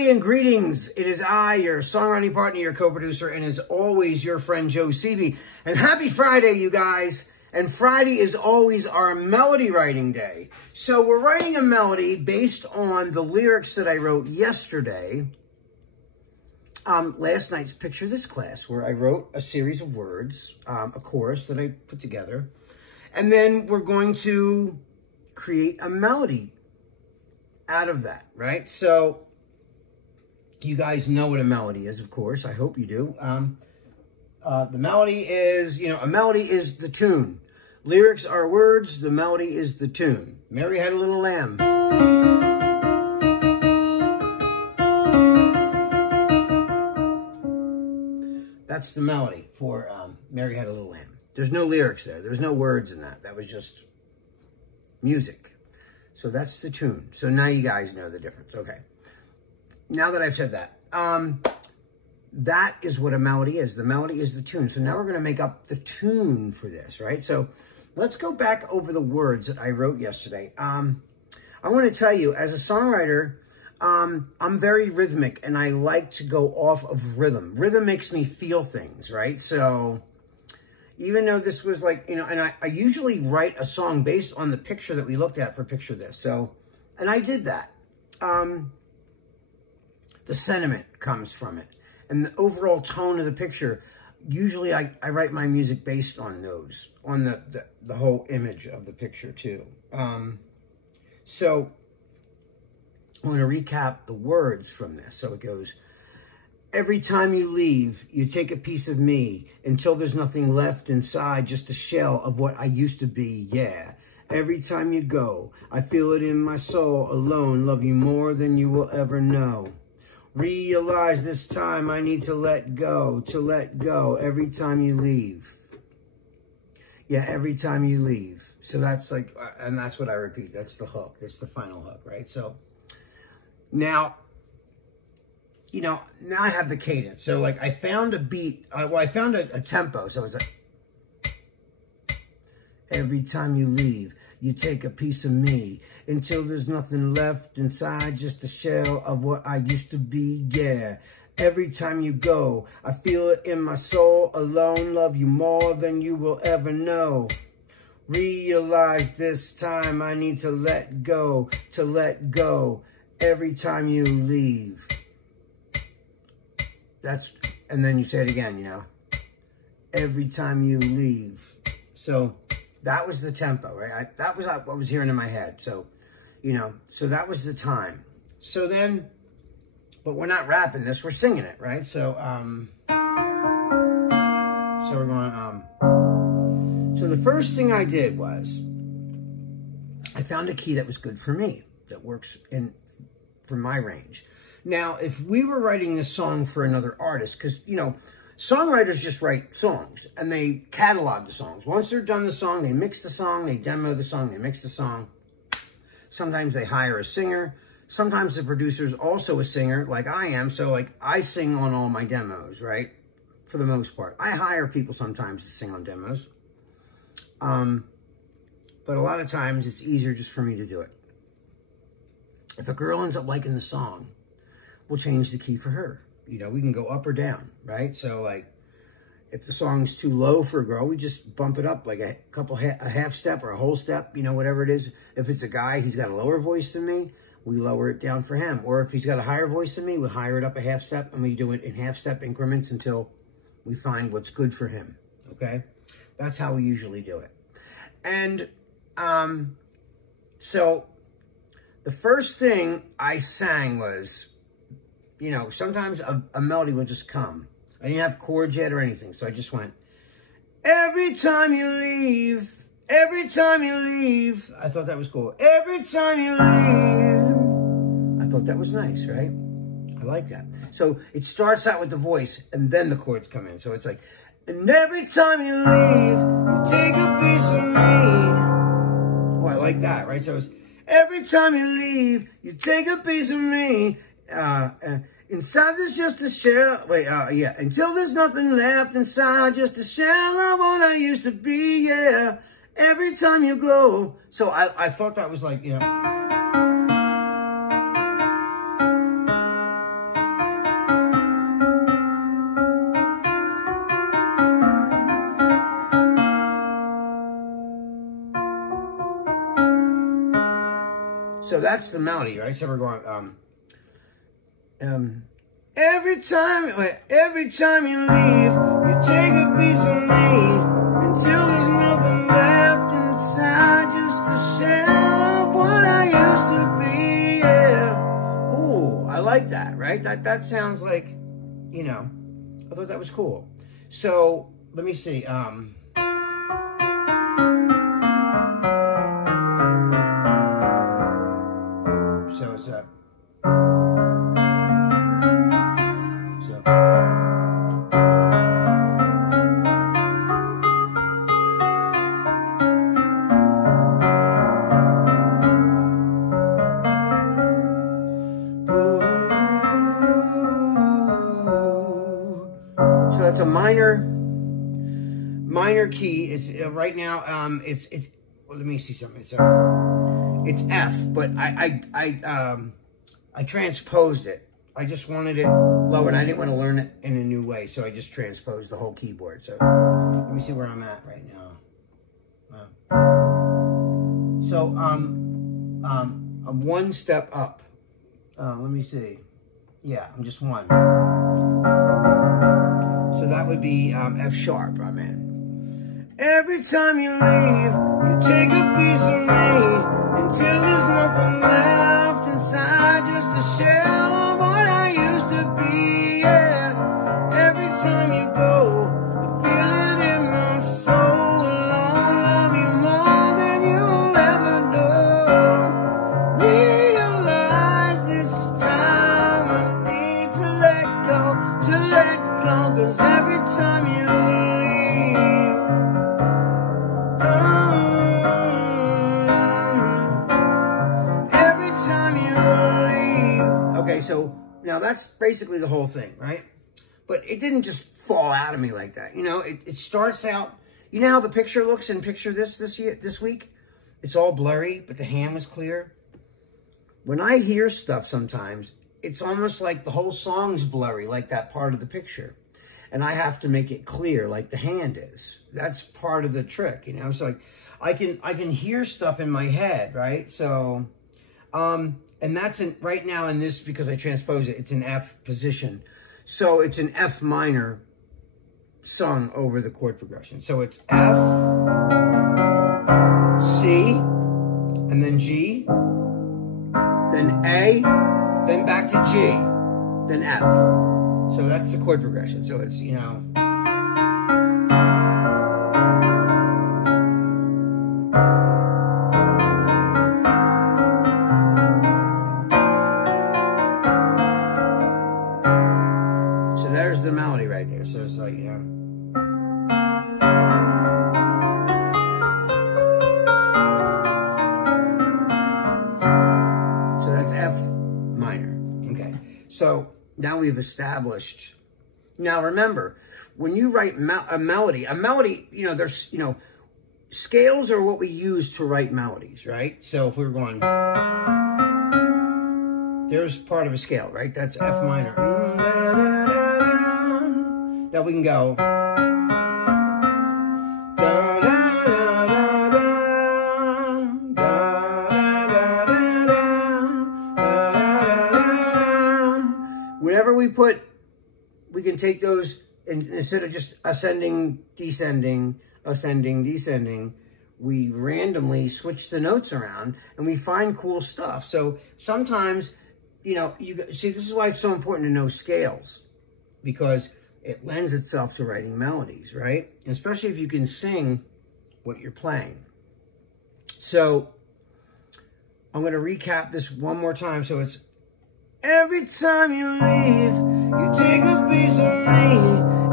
everybody, and greetings. It is I, your songwriting partner, your co-producer, and as always, your friend Joe Seavey. And happy Friday, you guys. And Friday is always our melody writing day. So we're writing a melody based on the lyrics that I wrote yesterday. Last night's Picture This class, where I wrote a series of words, a chorus that I put together. And then we're going to create a melody out of that, right? So you guys know what a melody is, of course. I hope you do. The melody is, a melody is the tune. Lyrics are words. The melody is the tune. Mary Had a Little Lamb. That's the melody for Mary Had a Little Lamb. There's no lyrics there. There's no words in that. That was just music. So that's the tune. So now you guys know the difference. Okay. Now that I've said that, that is what a melody is. The melody is the tune. So now we're going to make up the tune for this, right? So let's go back over the words that I wrote yesterday. I want to tell you, as a songwriter, I'm very rhythmic, and I like to go off of rhythm. Rhythm makes me feel things, right? So even though this was like, and I usually write a song based on the picture that we looked at for Picture This. So, and I did that. The sentiment comes from it. And the overall tone of the picture, usually I write my music based on those, on the whole image of the picture too. So I'm going to recap the words from this. So it goes, every time you leave, you take a piece of me until there's nothing left inside, just a shell of what I used to be, yeah. Every time you go, I feel it in my soul, alone, love you more than you will ever know. Realize this time I need to let go, every time you leave. Yeah, every time you leave. So that's like, and that's what I repeat. That's the hook. That's the final hook, right? So now, now I have the cadence. So like I found a beat, I found a tempo. So it's like, every time you leave, you take a piece of me until there's nothing left inside, just a shell of what I used to be, yeah. Every time you go, I feel it in my soul, alone, love you more than you will ever know. Realize this time I need to let go, every time you leave. And then you say it again, every time you leave. So that was the tempo, right? That was what I was hearing in my head. So, so that was the time. So then, but we're not rapping this, we're singing it, right? So, so we're going, so the first thing I did was, I found a key that was good for me, that works for my range. Now, if we were writing this song for another artist, because, songwriters just write songs, and they catalog the songs. Once they're done the song, they mix the song, they demo the song, they mix the song. Sometimes they hire a singer. Sometimes the producer's also a singer, like I am. So, like, I sing on all my demos, right? For the most part. I hire people sometimes to sing on demos. But a lot of times, it's easier just for me to do it. If a girl ends up liking the song, we'll change the key for her. We can go up or down, right? So, like, if the song's too low for a girl, we just bump it up like a half step or a whole step, whatever it is. If it's a guy, he's got a lower voice than me, we lower it down for him. Or if he's got a higher voice than me, we higher it up a half step, and we do it in half step increments until we find what's good for him, okay? That's how we usually do it. And so the first thing I sang was, sometimes a melody will just come. I didn't have chords yet or anything, so I just went, every time you leave, every time you leave. I thought that was cool. Every time you leave. I thought that was nice, right? I like that. So it starts out with the voice, and then the chords come in. So it's like, and every time you leave, you take a piece of me. Oh, I like that, right? So it's, every time you leave, you take a piece of me. Inside there's just a shell. Wait, yeah. Until there's nothing left inside, just a shell of what I used to be, yeah. Every time you go. So I thought that was like, So that's the melody, right? So we're going, every time you leave, you take a piece of me until there's nothing left inside, just a shell of what I used to be, yeah. Ooh, I like that, right? That sounds like, you know, I thought that was cool. So, let me see, so it's a, so it's a minor key. It's right now. It's. Well, let me see something. It's F, but I transposed it. I just wanted it lower, and I didn't want to learn it in a new way, so I just transposed the whole keyboard. So let me see where I'm at right now. So I'm one step up. Let me see. Yeah, I'm just one. So that would be F sharp, I'm in. Every time you leave, you take a piece of me until there's nothing left inside, just a shell of what I used to be, yeah. Every time you go, I feel it in my soul. I'll love you more than you'll ever know. Realize this time I need to let go, 'cause every time you so now that's basically the whole thing, right? But it didn't just fall out of me like that. You know, it starts out, you know how the picture looks in Picture this week? It's all blurry, but the hand was clear. When I hear stuff sometimes, it's almost like the whole song's blurry, like that part of the picture. And I have to make it clear like the hand is. That's part of the trick, you know? So like, I can hear stuff in my head, right? So, and that's right now in this, because I transpose it, it's an F position. So it's an F minor sung over the chord progression. So it's F, C, and then G, then A, then back to G, then F. So that's the chord progression. So it's, you know... There's the melody right there. So it's like, you know. So that's F minor. Okay. So now we've established. Now remember, when you write a melody, you know, there's, you know, scales are what we use to write melodies, right? So if we're going, there's part of a scale, right? That's F minor. Now we can go. Whenever we put, we can take those, and instead of just ascending, descending, ascending, descending, we randomly switch the notes around and we find cool stuff. So sometimes, you know, you see, this is why it's so important to know scales, because it lends itself to writing melodies, right? Especially if you can sing what you're playing. So I'm going to recap this one more time. So it's, every time you leave, you take a piece of me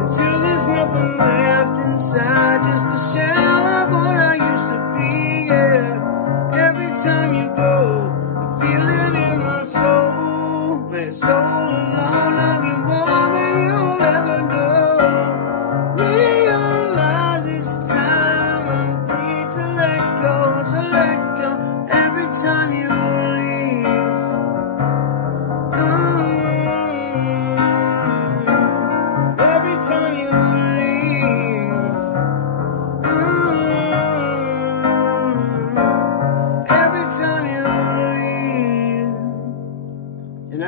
until there's nothing left inside, just a shell of what I used to be, yeah. Every time you go, I feel it in my soul. It's so alone, love you more than you'll ever know. Realize this time I need to let go, every time you leave. Every time you leave.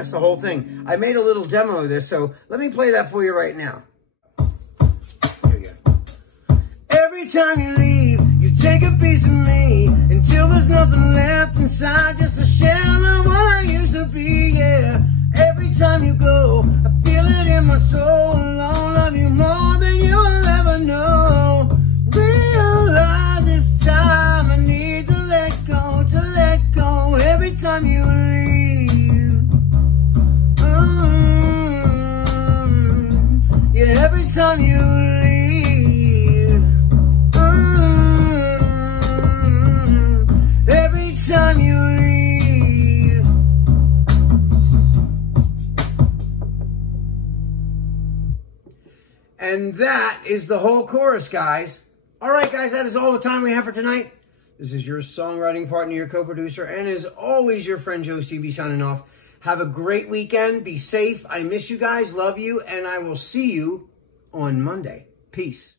That's the whole thing. I made a little demo of this, so let me play that for you right now. Here we go. Every time you leave, you take a piece of me until there's nothing left inside, just a shell of what I used to be, yeah. Every time you go, I feel it in my soul, alone, love you more than you'll ever know. Realize it's time, I need to let go, every time you leave. Yeah, every time you leave. Every time you leave. And that is the whole chorus, guys. All right, guys, that is all the time we have for tonight. This is your songwriting partner, your co-producer, and as always, your friend Joe CB signing off. Have a great weekend. Be safe. I miss you guys. Love you. And I will see you on Monday. Peace.